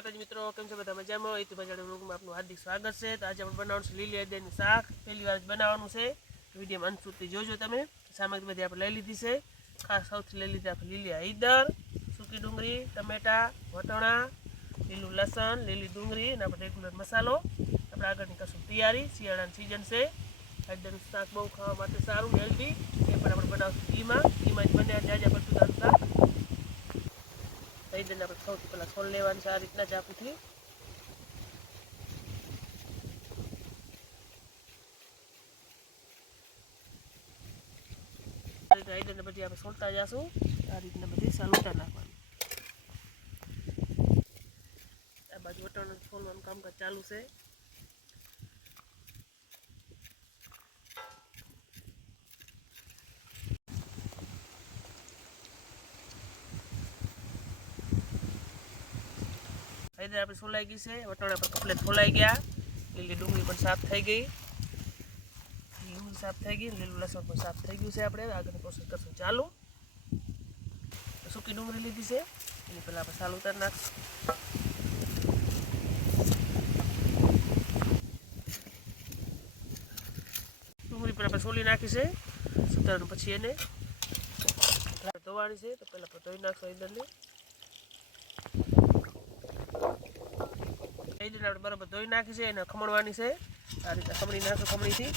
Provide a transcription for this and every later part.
માતાજી મિત્રો, કેમ છે બધા મજામાં? હોય તો બજાર રૂમમાં આપનું હાર્દિક સ્વાગત છે. તો આજે આપણે બનાવવાનું છે લીલી અદયનું શાક. પહેલી વાર બનાવવાનું છે. વિડીયોમાં અંત સુધી જોજો તમે. સામગ્રી બધી આપણે લઈ લીધી છે. ખાસ સૌથી લઈ લીધી આપણે લીલી હૈદર સૂકી ડુંગળી, ટમેટા, વટણા, લીલું લસણ, લીલી ડુંગળી અને આપણે રેગ્યુલર મસાલો. આપણે આગળની કરશું તૈયારી, શિયાળાની સિઝન છે. હૈદરનું શાક બહુ ખાવા માટે સારું હેલ્ધી એ પણ આપણે બનાવશું ઘીમાં. ઘીમાં જ બને જાજા બધું શાક હળદરને આપણે સૌથી પહેલાં છોડ લેવાનું છે. આ રીતના ચાકુથી બધી આપણે જશું. આ રીતના બધી સલુટા નાખવાની. આ ચાલુ છે. હળદર આપણી સોલાઈ ગઈ છે. વટાણા પર કપલેટ ફોલાઈ ગયા. લીલી ડુંગળી પણ સાફ થઈ ગઈ. ડુંગળી સાફ થઈ ગઈ લીલું લસણ પણ સાફ થઈ ગયું છે આપણે. આગળની પ્રોસેસ કરશું ચાલુ. સૂકી ડુંગળી લીધી છે. એની પહેલાં આપણે સાલ ઉતારી નાખશું. પણ આપણે સોલી નાખી છે. સુધારણ પછી એને. ધોવાની છે. તો પહેલાં ધોઈ નાખશું હળદરને હળદરને આપણે બરાબર ધોઈ નાખી છે એને ખમણવાની છે. આ રીતે ખમણી નાખો ખમણીથી.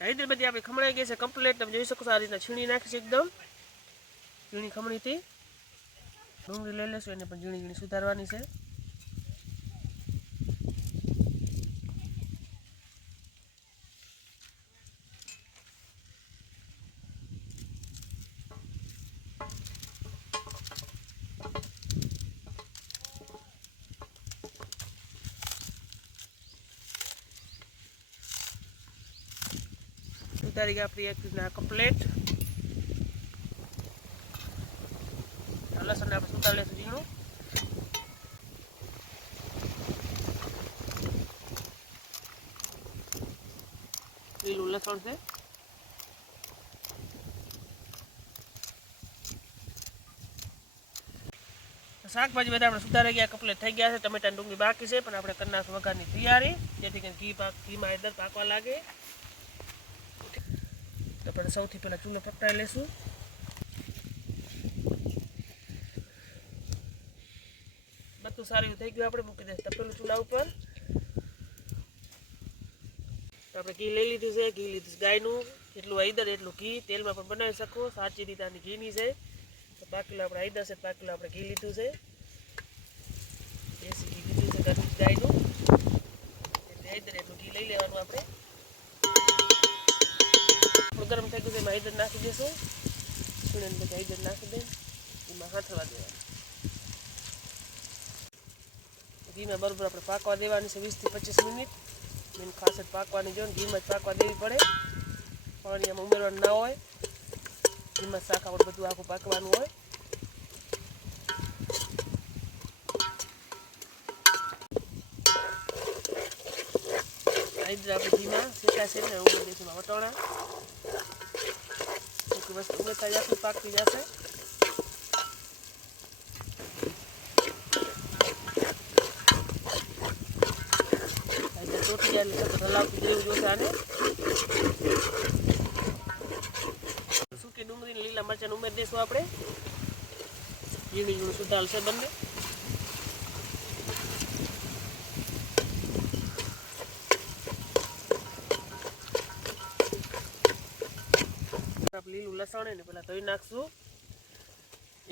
હળદર બધી આપણે ખમણાઈ ગઈ છે કમ્પ્લીટ તમે જોઈ શકો છો આ રીતના છીણી નાખી છે એકદમ. ઝીણી ખમણીથી. ડુંગળી લઈ લેશું એને પણ ઝીણી ઝીણી સુધારવાની છે. ગઈ આપણી એક રીતના કમ્પ્લીટ લસણ આપણે સુધારી લેશું ઝીણું. લીલું લસણ શાકભાજી બધા આપણે સુધારી ગયા કમ્પ્લીટ થઈ ગયા છે. ટમેટા ડુંગળી બાકી છે, પણ આપણે કરી વઘારની તૈયારી. જેથી કરીને ઘી પાક ઘીમાં હળદર પાકવા લાગે. તો આપણે સૌથી પહેલાં ચૂલો પકડાવી લેશું બધું સારું થઈ ગયું આપણે મૂકી દઈશું તપેલું ચૂલા ઉપર આપણે ઘી લઈ લીધું છે ઘી લીધું ગાયનું જેટલું હળદર એટલું ઘી તેલમાં પણ બનાવી શકો સાચી રીતે આની ઘીની છે તો પાંચ કિલો આપણે હળદર છે પાંચ કિલો આપણે ઘી લીધું છે દેશી ઘી લીધું છે ગાયનું એટલે હળદર એટલું ઘી લઈ લેવાનું આપણે ગરમ થઈ ગયું છે, એમાં હળદર નાખી દેશું. છીણીને બધા હળદર નાખી દે. એમાં હાથવા દેવાનું. ઘીમાં બરાબર આપણે પાકવા દેવાની છે વીસથી પચીસ મિનિટ. મેન ખાસ જ પાકવાની જો ઘીમાં જ પાકવા દેવી પડે. પાણી આમાં ઉમેરવાનું ના હોય. ઘીમાં શાક આપણે બધું આખું પાકવાનું હોય. હળદર આપણે ઘીમાં શેકાશે ને ઉમેરી દઈશું વટોણા. વસ્તુ ઉમેરતા જશું. પાકતી જશે સતત હલાવતું દેવું જોશે આને. સૂકી ડુંગળી ને લીલા મરચાં ઉમેરી દઈશું આપણે. ઝીણી ઝીણું સુધારશે બંને. લસણ એને પહેલાં ધોઈ નાખશું.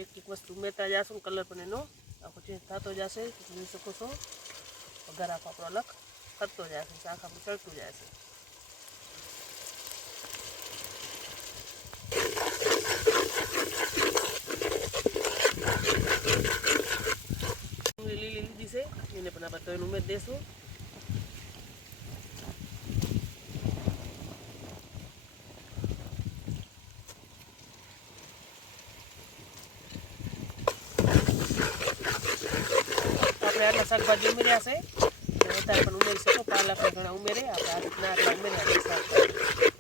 એક એક વસ્તુ ઉમેરતા જશું કલર પણ એનો. આખો ચેન્જ થતો જશે જોઈ શકો છો. વઘાર આખો આપણો અલગ થતો જશે શાક આપણું ચડતું જશે. લીલી લીધી છે, એને પણ આપણે ધોઈને ઉમેરી દઈશું આપણે આટલા શાકભાજી ઉમેર્યા છે. વધારે પણ ઉમેરી શકો. પાલા પણ ઘણા ઉમેરે આપણે આ રીતના આટલા ઉમેર્યા શાકભાજી.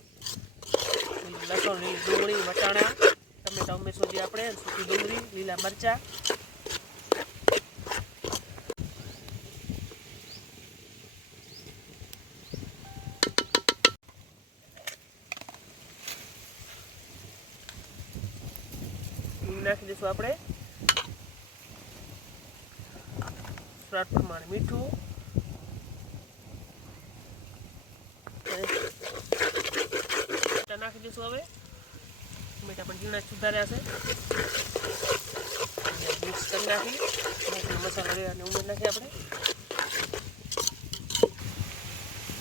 લસણ, લીલી ડુંગળી, વટાણા, ટમેટા ઉમેરશું જે આપણે. સૂકી ડુંગળી, લીલા મરચાં. નાખી દઈશું આપણે. સ્વાદ પ્રમાણે મીઠું. નાખી દઈશું હવે. મીઠા પણ ઝીણા સુધાર્યા છે. મિક્સ કરી નાખી. મસાલા અને ઉમેરી નાખી આપણે.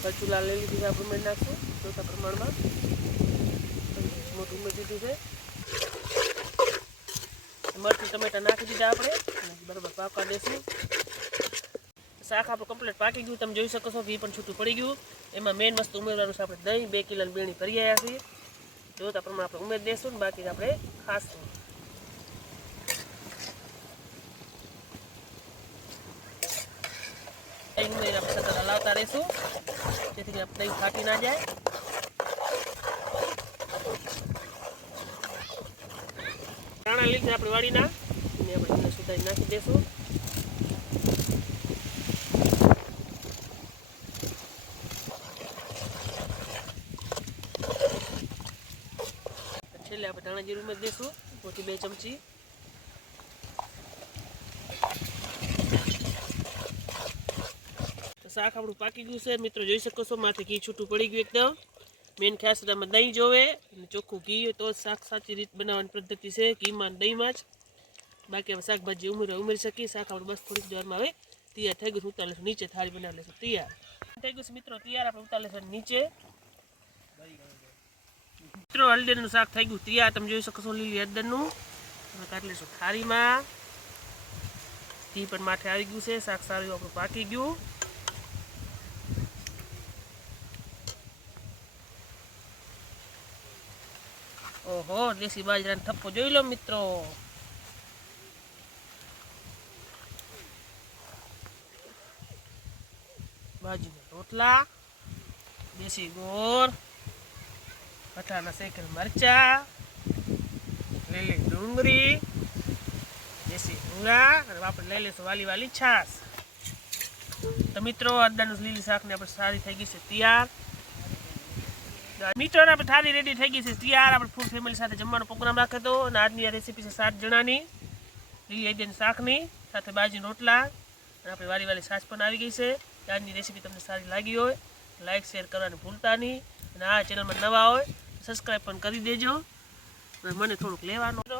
કચુલા લઈ લીધી છે આપણે ઉમેરી નાખશું ચોથા પ્રમાણમાં. મોટું ઉમેરી દીધું છે. મરચું, ટમેટા નાખી દીધા આપણે. બરાબર પાકવા દેશું. શાક આપણું કમ્પ્લીટ પાકી ગયું. તમે જોઈ શકો છો ઘી પણ છૂટું પડી ગયું. એમાં મેઇન વસ્તુ ઉમેરવાનું છે, આપણે દહીં, બે કિલો બેણી ભરી આવ્યા છીએ. જોતા પ્રમાણે આપણે ઉમેરી દઈશું ને બાકી આપણે ખાશું. દહીં આપણે સતત હલાવતા રહીશું. જેથી આપણે દહીં ફાટી ના જાય. ચાણા લીધે આપણે વાડીના. એને આપણે સુધારી નાખી દઈશું છેલ્લે આપણે ધાણા જીરું ઉમેરી દઈશું પોથી બે ચમચી. તો શાક આપણું પાકી ગયું છે. મિત્રો જોઈ શકો છો, માથે ઘી છૂટું પડી ગયું એકદમ. મેન ખાસ તમે દહીં જોવે અને ચોખ્ખું ઘી હોય તો જ શાક સાચી રીત બનાવવાની પદ્ધતિ છે, ઘીમાં અને દહીંમાં જ. બાકી હવે શાકભાજી ઉમેરી ઉમેરી શકીએ. શાક આપણે બસ થોડીક જ વારમાં હવે તૈયાર થઈ ગયું છે. ઉતાર લેશું નીચે થાળી બનાવી લેશું તૈયાર. થઈ ગયું છે, મિત્રો, તૈયાર. આપણે ઉતાર લેશું નીચે. મિત્રો હળદરનું શાક થઈ ગયું. ત્રિયા, તમે જોઈ શકો છો લીલી હળદરનું. તમે કાઢી લઈશું થાળીમાં. ઘી પણ માથે આવી ગયું છે. શાક સારું આપણું પાકી ગયું. ઓહો, દેશી બાજરાનો થપ્પો જોઈ લો મિત્રો. બાજુના રોટલા, દેશી ગોળ. પઠાના શેકેલ મરચા લીલી ડુંગળી, દેશી ભૂંગળા અને આપણે લઈ લઈશું વાલી વાલી છાશ. તો મિત્રો અડદાનું લીલી શાકને આપણે સારી થઈ ગઈ છે તૈયાર. મિત્રો આપણે થાળી રેડી થઈ ગઈ છે તૈયાર. આપણે ફૂલ ફેમિલી સાથે જમવાનો પ્રોગ્રામ રાખ્યો હતો અને આજની આ રેસીપી છે સાત જણાની. લીલી અડદાની શાકની, સાથે બાજરી રોટલા. અને આપણે વાલી વાલી છાશ પણ આવી ગઈ છે. આજની રેસીપી તમને સારી લાગી હોય લાઇક શેર કરવાનું ભૂલતા નહીં. અને આ ચેનલમાં નવા હોય સબસ્ક્રાઈબ પણ કરી દેજો. અને મને થોડુંક લેવાનું હતો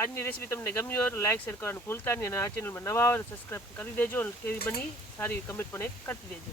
આજની રેસીપી તમને ગમી હોય તો લાઇક શેર કરવાનું ભૂલતા નહીં અને આ ચેનલમાં નવા હોય તો સબસ્ક્રાઈબ કરી દેજો અને કેવી બની સારી કમેન્ટ પણ એક કરી દેજો.